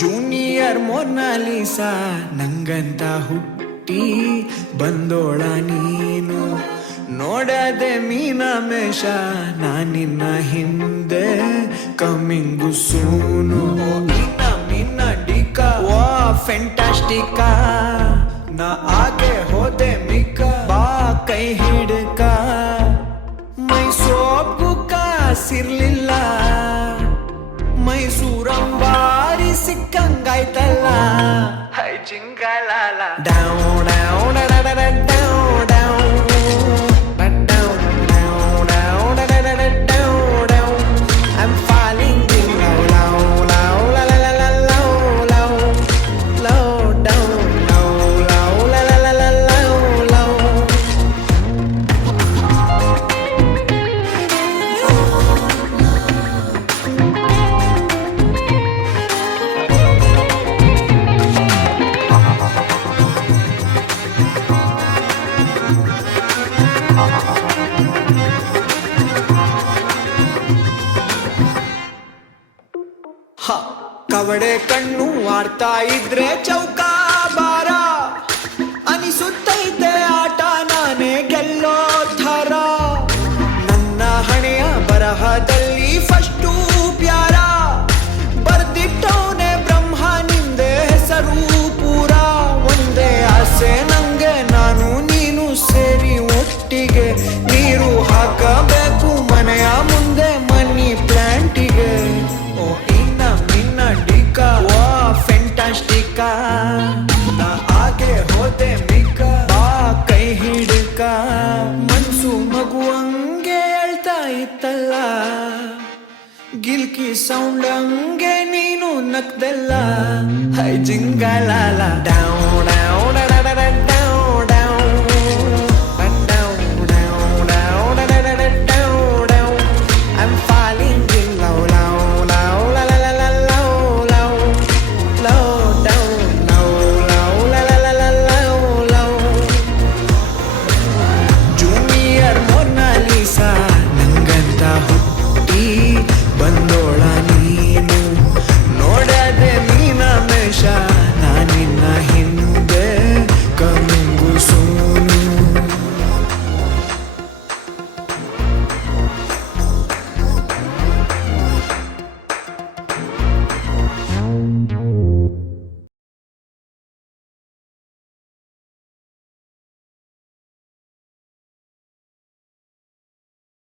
Junior Mona Lisa ನಂಗಂತ ಹುಟ್ಟಿ ಬಂದೋಳ ನೀನು, ನೋಡದೆ ಮೀನಾಮೇಷ ನಾನಿನ್ನ ಹಿಂದೆ ಕಮ್ಮಿಂಗು ಸೂನು. ನಿನ್ನ ಡಿಕಾ ವಾ ಫೆಂಟಾಸ್ಟಿಕಾ, ನಾ ಆಗೆ ಹೋದೆ ಮಿಕ್ಕ ಬಾ ಕೈ ಹಿಡ್ಕ. ಮೈ ಸೋಪು ಕಾಸಿರ್ಲಿಲ್ಲ, ಮೈಸೂರಂಬಾರಿ ಸಿಕ್ಕಂಗಾಯ್ತಲ್ಲ. ಹೈ ಜಿಂಗಲಾಲ ಡೌ ಡೌ ಡಡ ಡೌ ಡೌ I'm falling in love, love, love, la la la la love, love, love, down, love, love, la la la la love, love. ಹ ಕವಡೆ ಕಣ್ಣು ಆಡ್ತಾ ಇದ್ರೆ ಚೌಕಾ ಬಾರ ಅನಿಸುತ್ತೈತೆ ಆಟ ನಾನೇ ಗೆಲ್ಲೋ ಥರ. ನನ್ನ ಹಣೆಯ ಬರಹದಲ್ಲಿ ಫಸ್ಟು ಪ್ಯಾರ, ಬರ್ದಿಟ್ಟವನೆ ಬ್ರಹ್ಮ ನಿಂದೆ ಹೆಸರು ಪೂರ. ಒಂದೇ ಆಸೆ ನಂಗೆ ನಾನು ನೀನು ಸೇರಿ ಒಟ್ಟಿಗೆ ನೀರು ಹಾಕಬೇಕು ಮನೆಯ ಮುಂದೆ ಮನಿ ಪ್ಲಾಂಟಿಗೆ. ಓ ನಿನ್ನ ಡಿಕಾ ವಾ ಫೆಂಟಾಸ್ಟಿಕಾ, ನಾ ಆಗೆ ಹೋದೆ ಮಿಕ್ಕ ಬಾ ಕೈ ಹಿಡ್ಕ. ಮನ್ಸು ಮಗುವಂಗೆ ಹೇಳ್ತಾ ಇತ್ತಲ್ಲ, ಗಿಲ್ಕಿ ಸೌಂಡ್ ಹಂಗೆ ನೀನು ನಕ್ದಲ್ಲ. ಹೈ ಜಿಂಗಲಾಲ ಡೌ